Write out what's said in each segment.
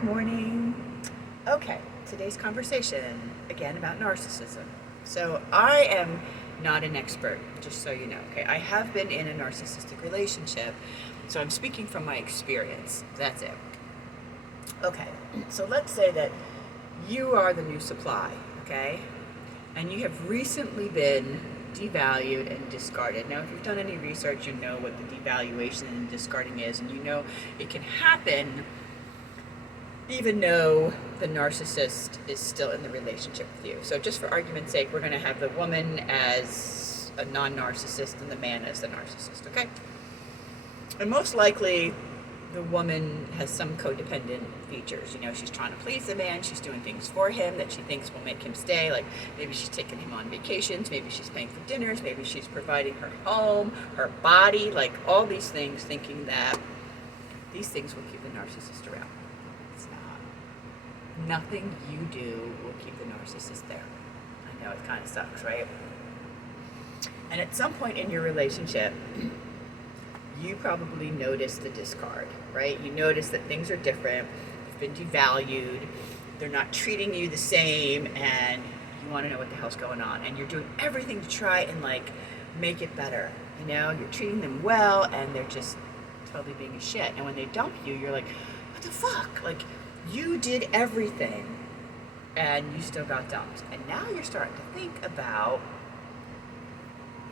Good morning. Okay, today's conversation, again, about narcissism. So, I am not an expert, just so you know, okay? I have been in a narcissistic relationship, so I'm speaking from my experience. That's it. Okay, so let's say that you are the new supply, okay? And you have recently been devalued and discarded. Now, if you've done any research, you know what the devaluation and discarding is, and you know it can happen even though the narcissist is still in the relationship with you. So just for argument's sake, we're going to have the woman as a non-narcissist and the man as the narcissist, okay? And most likely, the woman has some codependent features. You know, she's trying to please the man, she's doing things for him that she thinks will make him stay. Like maybe she's taking him on vacations, maybe she's paying for dinners, maybe she's providing her home, her body, like all these things, thinking that these things will keep the narcissist around. It's not. Nothing you do will keep the narcissist there. I know it kind of sucks, right? And at some point in your relationship, you probably notice the discard, right? You notice that things are different, you've been devalued, they're not treating you the same, and you want to know what the hell's going on. And you're doing everything to try and like make it better. You know, you're treating them well, and they're just totally being a shit. And when they dump you, you're like, what the fuck? Like, you did everything, and you still got dumped. And now you're starting to think about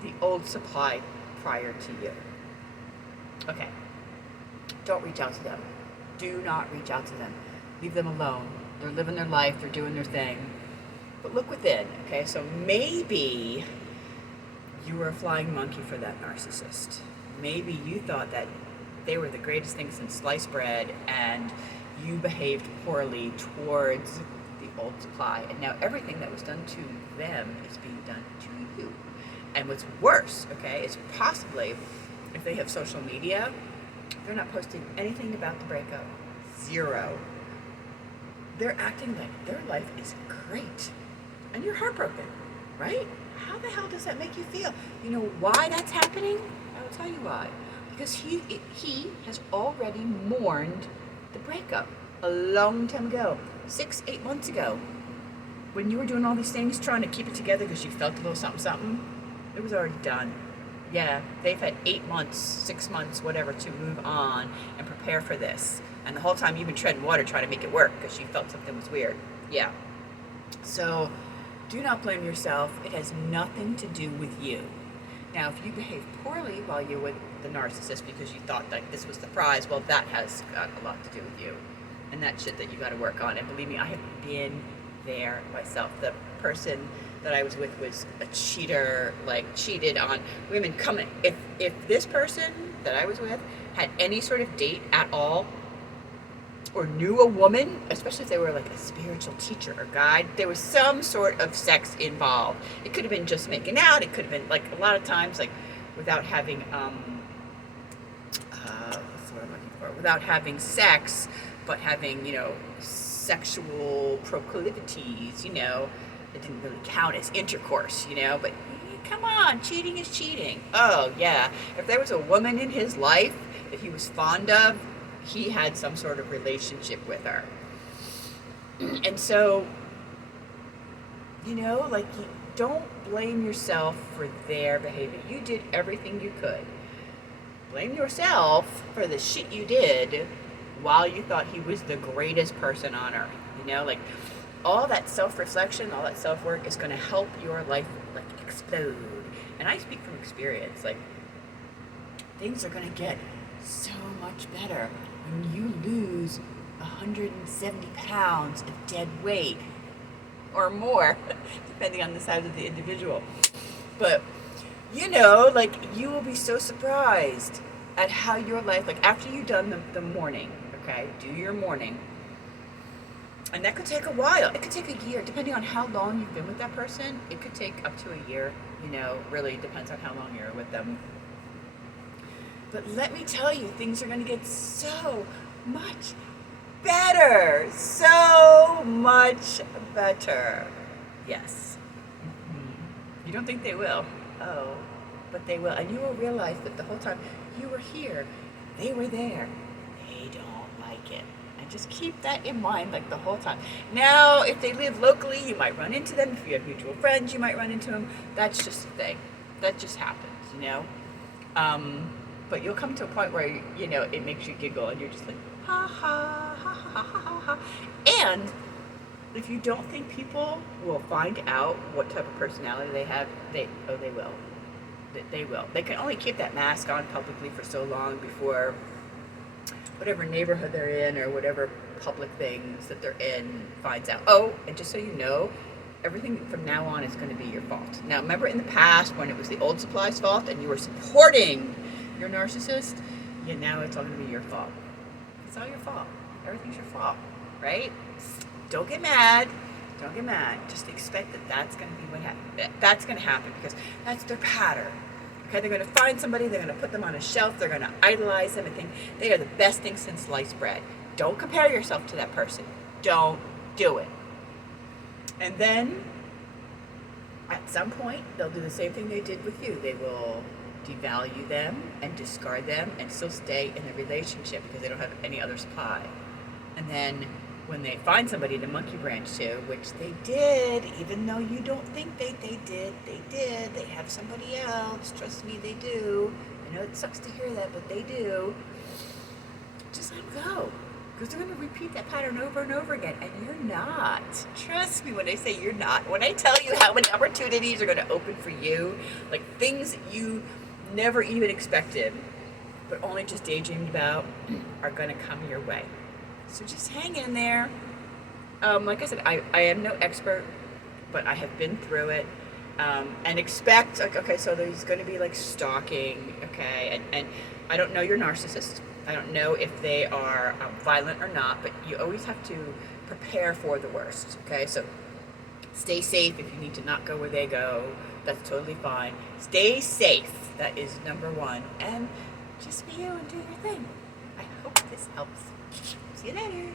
the old supply prior to you. Okay, don't reach out to them. Do not reach out to them. Leave them alone. They're living their life, they're doing their thing. But look within, okay? So maybe you were a flying monkey for that narcissist. Maybe you thought that they were the greatest thing since sliced bread, and you behaved poorly towards the old supply. And now everything that was done to them is being done to you. And what's worse, okay, is possibly if they have social media, they're not posting anything about the breakup. Zero. They're acting like their life is great. And you're heartbroken, right? How the hell does that make you feel? You know why that's happening? I will tell you why. Because he has already mourned the breakup a long time ago. 6-8 months ago. When you were doing all these things, trying to keep it together because you felt a little something, it was already done. Yeah, they've had 8 months, 6 months, whatever, to move on and prepare for this. And the whole time you've been treading water trying to make it work because you felt something was weird. Yeah. So do not blame yourself. It has nothing to do with you. Now, if you behave poorly while you're with the narcissist because you thought that this was the prize, well, that has got a lot to do with you. And that's shit that you got to work on. And believe me, I have been there myself. The person that I was with was a cheater, like cheated on women coming. If this person that I was with had any sort of date at all, or knew a woman, especially if they were like a spiritual teacher or guide, there was some sort of sex involved. It could have been just making out. It could have been like a lot of times like without having what's the word I'm looking for? Without having sex, but having, you know, sexual proclivities, you know. It didn't really count as intercourse, you know, but come on, cheating is cheating. Oh, yeah. If there was a woman in his life that he was fond of, he had some sort of relationship with her. And so, you know, like, don't blame yourself for their behavior. You did everything you could. Blame yourself for the shit you did while you thought he was the greatest person on earth. You know, like, all that self-reflection, all that self-work is going to help your life like explode. And I speak from experience. Like, things are going to get so much better when you lose 170 pounds of dead weight or more, depending on the size of the individual. But you know, like, you will be so surprised at how your life, like after you've done the morning, okay, do your morning. And that could take a while. It could take a year, depending on how long you've been with that person. It could take up to a year, you know, really depends on how long you're with them. But let me tell you, things are going to get so much better. So much better. Yes. You don't think they will. Oh, but they will. And you will realize that the whole time you were here, they were there. They don't like it. And And just keep that in mind like the whole time. Now, if they live locally, you might run into them. If you have mutual friends, you might run into them. That's just a thing. That just happens, you know? But you'll come to a point where, you know, it makes you giggle and you're just like, ha ha, ha ha ha ha ha. And if you don't think people will find out what type of personality they have, they will. They will. They can only keep that mask on publicly for so long before whatever neighborhood they're in or whatever public things that they're in finds out. Oh, and just so you know, everything from now on is going to be your fault. Now, remember in the past when it was the old supply's fault and you were supporting your narcissist? Yeah, now it's all going to be your fault. It's all your fault. Everything's your fault, right? Don't get mad. Don't get mad. Just expect that that's going to be what happens. That's going to happen because that's their pattern. Okay, they're going to find somebody, they're going to put them on a shelf, they're going to idolize them and think they are the best thing since sliced bread. Don't compare yourself to that person. Don't do it. And then, at some point, they'll do the same thing they did with you. They will devalue them and discard them and still stay in the relationship because they don't have any other supply. And then when they find somebody to monkey branch to, which they did, even though you don't think they did, they have somebody else, trust me, they do. I know it sucks to hear that, but they do. Just let them go, because they're going to repeat that pattern over and over again, and you're not. Trust me when I say you're not. When I tell you how many opportunities are going to open for you, like things that you never even expected, but only just daydreamed about, are going to come your way. So just hang in there. Like I said, I am no expert, but I have been through it. And expect, like, okay, so there's going to be like stalking, okay? And I don't know your narcissist. I don't know if they are violent or not, but you always have to prepare for the worst, okay? So stay safe if you need to not go where they go. That's totally fine. Stay safe. That is number one. And just be you and do your thing. I hope this helps. See you later.